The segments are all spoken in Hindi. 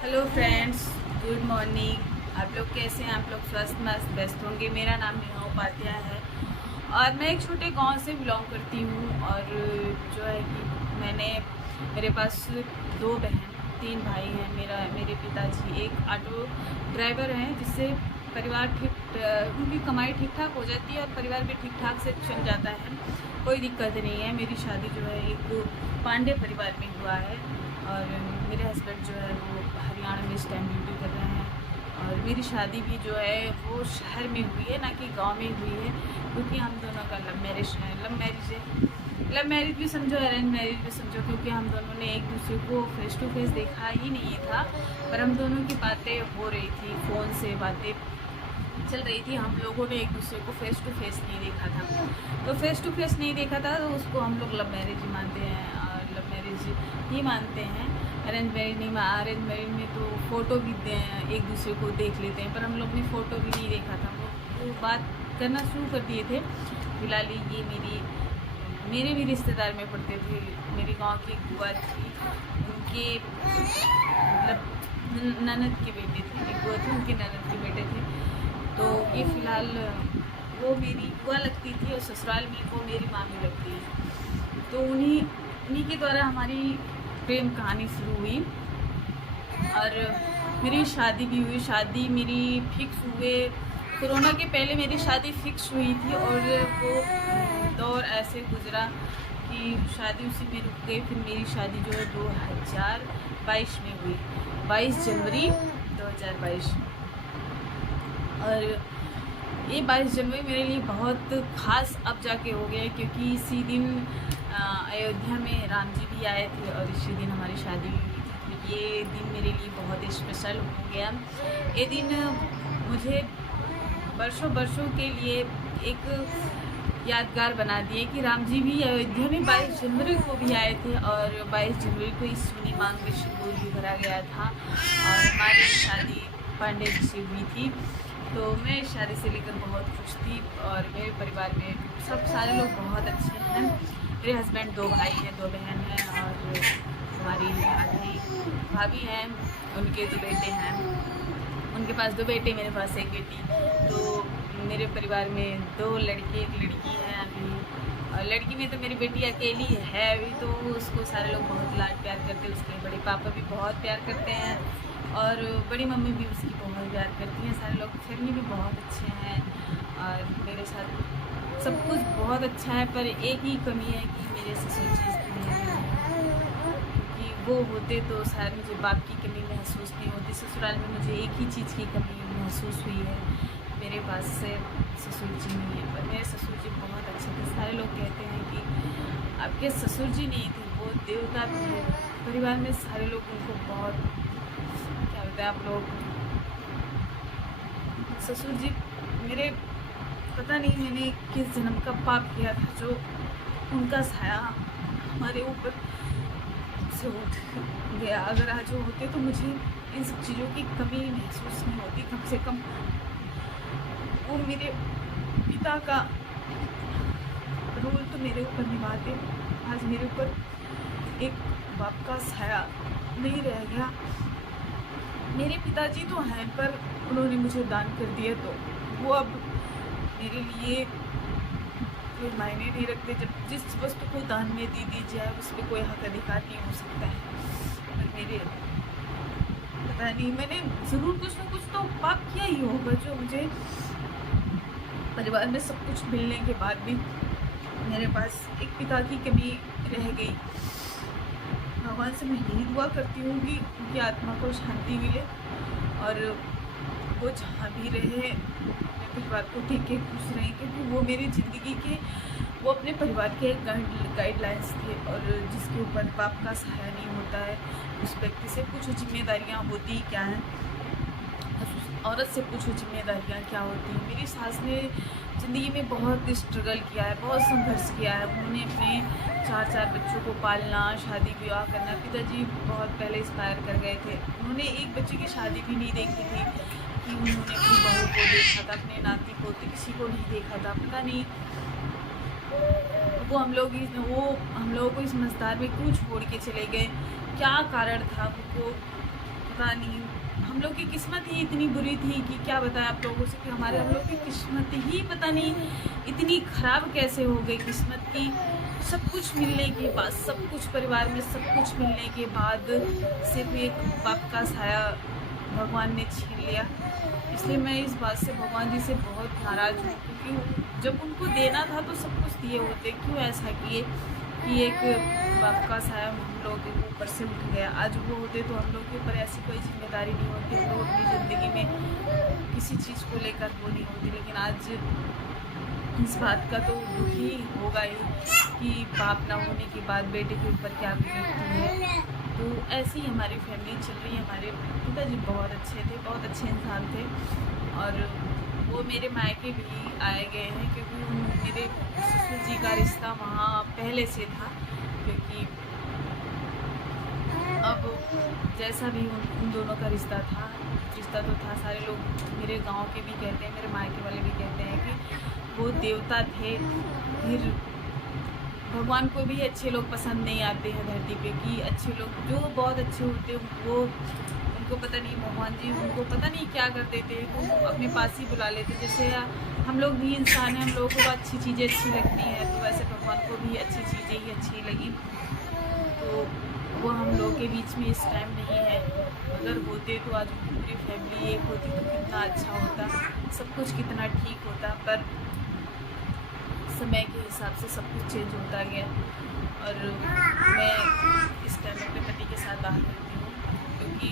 Hello friends, good morning. आप लोग कैसे हैं? आप लोग स्वस्थ मस्त व्यस्त होंगे। मेरा नाम नेहा उपाध्याय है और मैं एक छोटे गांव से बिलोंग करती हूँ। और जो है कि मेरे पास दो बहन, तीन भाई हैं। मेरे पिताजी एक ऑटो ड्राइवर हैं, जिससे परिवार उनकी कमाई ठीक ठाक हो जाती है और परिवार भी ठीक ठाक से चल जाता है। कोई दिक्कत नहीं है। मेरी शादी जो है एक पांडे परिवार में हुआ है और मेरे हस्बैंड जो है वो हरियाणा में इस टाइम ड्यूटी कर रहे हैं। और मेरी शादी भी जो है वो शहर में हुई है, ना कि गांव में हुई है, क्योंकि हम दोनों का लव मैरिज है। लव मैरिज भी समझो, अरेंज मैरिज भी समझो, क्योंकि हम दोनों ने एक दूसरे को फेस टू फेस देखा ही नहीं था, पर हम दोनों की बातें हो रही थी, फ़ोन से बातें चल रही थी। हम लोगों ने एक दूसरे को फेस टू फेस नहीं देखा था, तो फेस टू फेस नहीं देखा था तो उसको हम लोग लव मैरिज ही मानते हैं और लव मैरिज ही मानते हैं। अरेंज मैरिज नहीं। अरेंज मैरिज में तो फ़ोटो भी एक दूसरे को देख लेते हैं, पर हम लोग ने फ़ोटो भी नहीं देखा था। वो बात करना शुरू कर दिए थे। फिलहाल ये मेरे भी रिश्तेदार में पड़ते थे। मेरे गांव की एक बुआ थी, उनके मतलब ननद के बेटे थे। एक बुआ थी, उनके ननद के बेटे थे। तो ये फ़िलहाल वो मेरी बुआ लगती थी और ससुराल में वो मेरी मामी लगती है। तो उन्हीं के द्वारा हमारी प्रेम कहानी शुरू हुई और मेरी शादी भी हुई। शादी मेरी फिक्स हुए, कोरोना के पहले मेरी शादी फिक्स हुई थी और वो दौर ऐसे गुजरा कि शादी उसी में रुक गई। फिर मेरी शादी जो है 2022 में हुई, 22 जनवरी 2022। और ये 22 जनवरी मेरे लिए बहुत ख़ास अब जाके हो गया, क्योंकि इसी दिन अयोध्या में राम जी भी आए थे और इसी दिन हमारी शादी भी हुई थी। तो ये दिन मेरे लिए बहुत स्पेशल हो गया। ये दिन मुझे वर्षों वर्षों के लिए एक यादगार बना दिए कि राम जी भी अयोध्या में 22 जनवरी को भी आए थे और 22 जनवरी को इस सुनी मांग में सिंदूर भी भरा गया था और हमारी शादी पांडे जी से हुई थी। तो मैं इस शादी से लेकर बहुत खुश थी और मेरे परिवार में सारे लोग बहुत अच्छे हैं। मेरे हस्बैंड, दो भाई हैं, दो बहन हैं और हमारी आधी भाभी हैं, उनके दो बेटे हैं। उनके पास दो बेटे, मेरे पास एक बेटी। तो मेरे परिवार में दो लड़के एक लड़की है अभी। और लड़की में तो मेरी बेटी अकेली है अभी, तो उसको सारे लोग बहुत लाड प्यार करते हैं। उसके बड़े पापा भी बहुत प्यार करते हैं और बड़ी मम्मी भी उसकी बहुत प्यार करती हैं। सारे लोग फैमिली भी बहुत अच्छे हैं और मेरे साथ सब कुछ बहुत अच्छा है। पर एक ही कमी है कि मेरे ससुर जी कि वो होते तो शायद मुझे बाप की कमी महसूस नहीं होती। ससुराल में मुझे एक ही चीज़ की कमी महसूस हुई है, मेरे पास से ससुर जी नहीं है। पर मेरे ससुर जी बहुत अच्छे थे। सारे लोग कहते हैं कि आपके ससुर जी नहीं थे, वो देवता भी है। परिवार में सारे लोग उनको बहुत, क्या बोलते हैं आप लोग, ससुर जी मेरे, पता नहीं मैंने किस जन्म का पाप किया था जो उनका साया हमारे ऊपर से उठ गया। अगर आज वो होते तो मुझे इन सब चीज़ों की कमी महसूस नहीं होती। कम से कम वो मेरे पिता का रोल तो मेरे ऊपर निभाते। आज मेरे ऊपर एक बाप का साया नहीं रह गया। मेरे पिताजी तो हैं, पर उन्होंने मुझे दान कर दिया, तो वो अब मेरे लिए कोई मायने नहीं रखते। जब जिस वस्तु को दान में दे दी जाए उस पर कोई हक अधिकार नहीं हो सकता है। पर मेरे पता नहीं, मैंने ज़रूर कुछ ना कुछ तो पाप किया ही होगा जो मुझे परिवार में सब कुछ मिलने के बाद भी मेरे पास एक पिता की कमी रह गई। भगवान से मैं यही दुआ करती हूँ कि उनकी आत्मा को शांति मिले और वो जहाँ भी रहे अपने परिवार को देख के खुश रहें, क्योंकि वो मेरी ज़िंदगी के, वो अपने परिवार के गाइडलाइंस थे। और जिसके ऊपर बाप का साया नहीं होता है उस व्यक्ति से पूछो जिम्मेदारियाँ होती क्या हैं, उस औरत से पूछो जिम्मेदारियाँ क्या होती हैं। मेरी सास ने ज़िंदगी में बहुत स्ट्रगल किया है, बहुत संघर्ष किया है। उन्होंने अपने 4 बच्चों को पालना, शादी विवाह करना। पिताजी बहुत पहले एक्सपायर कर गए थे। उन्होंने एक बच्चे की शादी भी नहीं देखी थी कि उन्होंने अपनी बहू को देखा था, अपने नाती पोते किसी को नहीं देखा था। पता नहीं वो हम लोगों को इस मझधार में क्यों छोड़ के चले गए, क्या कारण था। उनको पता नहीं हम लोग की किस्मत ही इतनी बुरी थी कि क्या बताएं आप लोगों से कि हम लोग की किस्मत ही पता नहीं इतनी ख़राब कैसे हो गई किस्मत की। सब कुछ मिलने के बाद, सब कुछ परिवार में सब कुछ मिलने के बाद सिर्फ एक बाप का साया भगवान ने छीन लिया। इसलिए मैं इस बात से भगवान जी से बहुत नाराज़ हूँ, क्योंकि जब उनको देना था तो सब कुछ दिए होते, क्यों ऐसा किए कि एक बाप का साया हम लोग के ऊपर से उठ गया। आज वो होते तो हम लोग के ऊपर ऐसी कोई जिम्मेदारी नहीं होती, हम लोग अपनी ज़िंदगी में किसी चीज़ को लेकर वो नहीं होती। लेकिन आज इस बात का तो दुख ही होगा ही कि बाप ना होने के बाद बेटे के ऊपर क्या गुजरती है। तो ऐसी हमारी फैमिली चल रही है। हमारे पिताजी बहुत अच्छे थे, बहुत अच्छे इंसान थे, और वो मेरे मायके भी आए गए हैं, क्योंकि मेरे ससुर जी का रिश्ता वहाँ पहले से था। क्योंकि अब जैसा भी उन दोनों का रिश्ता तो था। सारे लोग मेरे गांव के भी कहते हैं, मेरे मायके वाले भी कहते हैं कि वो देवता थे। फिर भगवान को भी अच्छे लोग पसंद नहीं आते हैं धरती पे, कि अच्छे लोग जो बहुत अच्छे होते हैं वो उनको पता नहीं भगवान जी उनको पता नहीं क्या कर देते हैं, वो अपने पास ही बुला लेते। जैसे हम लोग भी इंसान हैं, हम लोगों को अच्छी चीज़ें अच्छी लगती हैं, तो वैसे भगवान को भी अच्छी चीज़ें ही अच्छी लगी। तो वो हम लोग के बीच में इस टाइम नहीं है। अगर होते तो आज पूरी फैमिली एक होती तो कितना अच्छा होता, सब कुछ कितना ठीक होता। पर समय के हिसाब से सब कुछ चेंज होता गया, और मैं इस टाइम अपने पति के साथ बाहर रहती हूँ, क्योंकि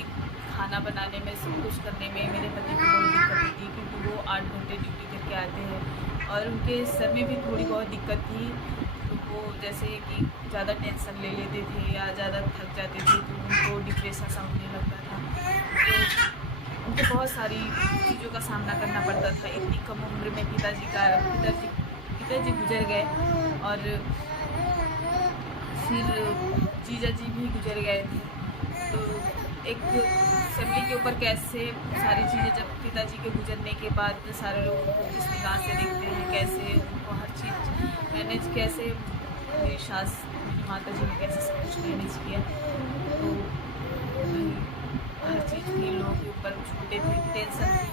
खाना बनाने में सब कुछ करने में मेरे पति को बहुत दिक्कत होती है, क्योंकि वो 8 घंटे ड्यूटी करके आते हैं और उनके सर में भी थोड़ी बहुत दिक्कत थी। तो वो जैसे कि ज़्यादा टेंशन ले लेते थे या ज़्यादा थक जाते थे, तो उनको डिप्रेशन सा होने लगता था। तो उनको बहुत सारी चीज़ों का सामना करना पड़ता था। इतनी कम उम्र में पिताजी गुजर गए, और फिर जीजा जी भी गुजर गए थे। तो एक फैमिली के ऊपर कैसे सारी चीज़ें, जब पिताजी के गुजरने के बाद सारे लोग उनको किस निगाह से देखते हैं, कैसे उनको हर चीज़ मैनेज, कैसे मेरी सास मेरी माता जी ने कैसे सब कुछ मैनेज किया। तो हर चीज़ भी लोगों के ऊपर छोटे थे, टेंशन थी,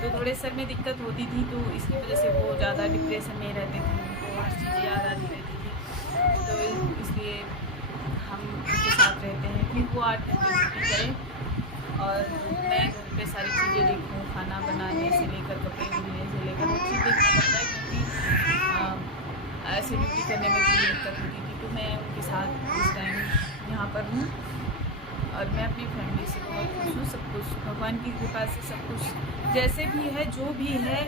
तो थोड़े सर में दिक्कत होती थी। तो इसकी वजह से वो ज़्यादा डिप्रेशन में रहते थे, उनको हर चीज़ याद आती रहती थी। तो इसलिए हम उनके साथ रहते हैं कि वो 8 घंटे ड्यूटी करें और मैं घर पे सारी चीज़ें देखूँ, खाना बनाने से लेकर कपड़े धुलने से लेकर हर चीज़ देखना पड़ता है, क्योंकि ऐसे ड्यूटी करने में कोई दिक्कत होती थी। तो मैं उनके साथ इस टाइम यहाँ पर हूँ, और मैं अपनी फैमिली से बहुत खुश हूँ। सब कुछ भगवान की कृपा से सब कुछ जैसे भी है, जो भी है,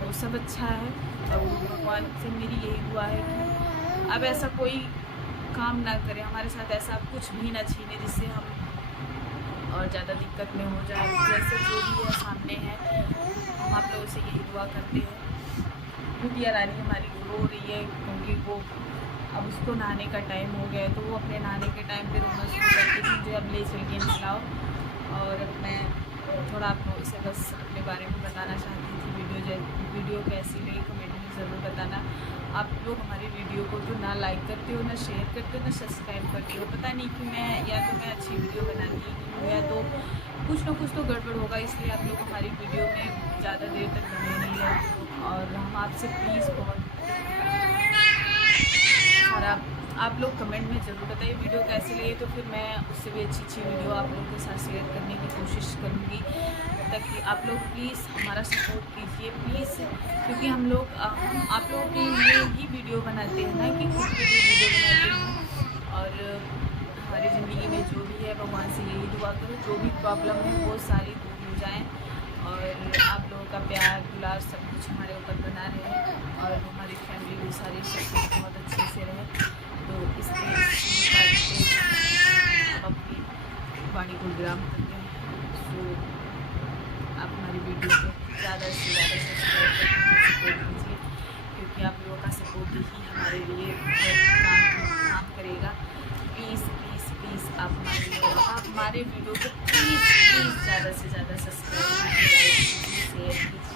वो सब अच्छा है। और भगवान से मेरी यही दुआ है कि अब ऐसा कोई काम ना करे हमारे साथ, ऐसा कुछ भी ना छीने जिससे हम और ज़्यादा दिक्कत में हो जाए। जैसे जो भी है सामने है, हम आप लोगों से यही दुआ करते हैं। बिटिया रानी हमारी रो रही है, क्योंकि वो अब उसको नहाने का टाइम हो गया है, तो वो अपने नहाने के टाइम पे रोना शुरू करती थी, मुझे अब ले चल के नहलाओ। और मैं थोड़ा आप लोगों से बस अपने बारे में बताना चाहती थी। वीडियो कैसी लगी कमेंट में ज़रूर बताना। आप लोग हमारी वीडियो को तो ना लाइक करते हो, ना शेयर करते हो, ना सब्सक्राइब करते हो। पता नहीं कि मैं अच्छी वीडियो बनाती हूँ या तो कुछ ना कुछ तो गड़बड़ होगा, इसलिए आप लोग हमारी वीडियो में ज़्यादा देर तक बने नहीं रहते। और हम आपसे प्लीज़ बहुत सारा आप लोग कमेंट में ज़रूर बताइए वीडियो कैसी लगी, तो फिर मैं उससे भी अच्छी वीडियो आप लोगों के साथ शेयर करने की कोशिश करूँगी। ताकि आप लोग प्लीज़ हमारा सपोर्ट कीजिए प्लीज़, क्योंकि हम लोग आप लोगों के लिए ही वीडियो बनाते हैं ना कि खुद के लिए वीडियो बनाते हैं। और हमारी ज़िंदगी में जो भी है, भगवान से यही दुआ करो जो भी प्रॉब्लम है वो सारी दूर हो जाएँ, और आप लोगों का प्यार दुलार सब कुछ हमारे ऊपर बना रहे, और हमारी फैमिली भी सारी सब कुछ बहुत अच्छे से रहे। तो इसलिए हम अपनी वाणी को विराम करते हैं। तो आप हमारी वीडियो को ज़्यादा से ज़्यादा सब्सक्राइब करके सपोर्ट कीजिए, क्योंकि आप लोगों का सपोर्ट ही हमारे लिए काम करेगा। प्लीज़ प्लीज़ प्लीज़ आप हमारे वीडियो को प्लीज़ ज़्यादा से ज़्यादा सब्सक्राइब कीजिए, शेयर कीजिए।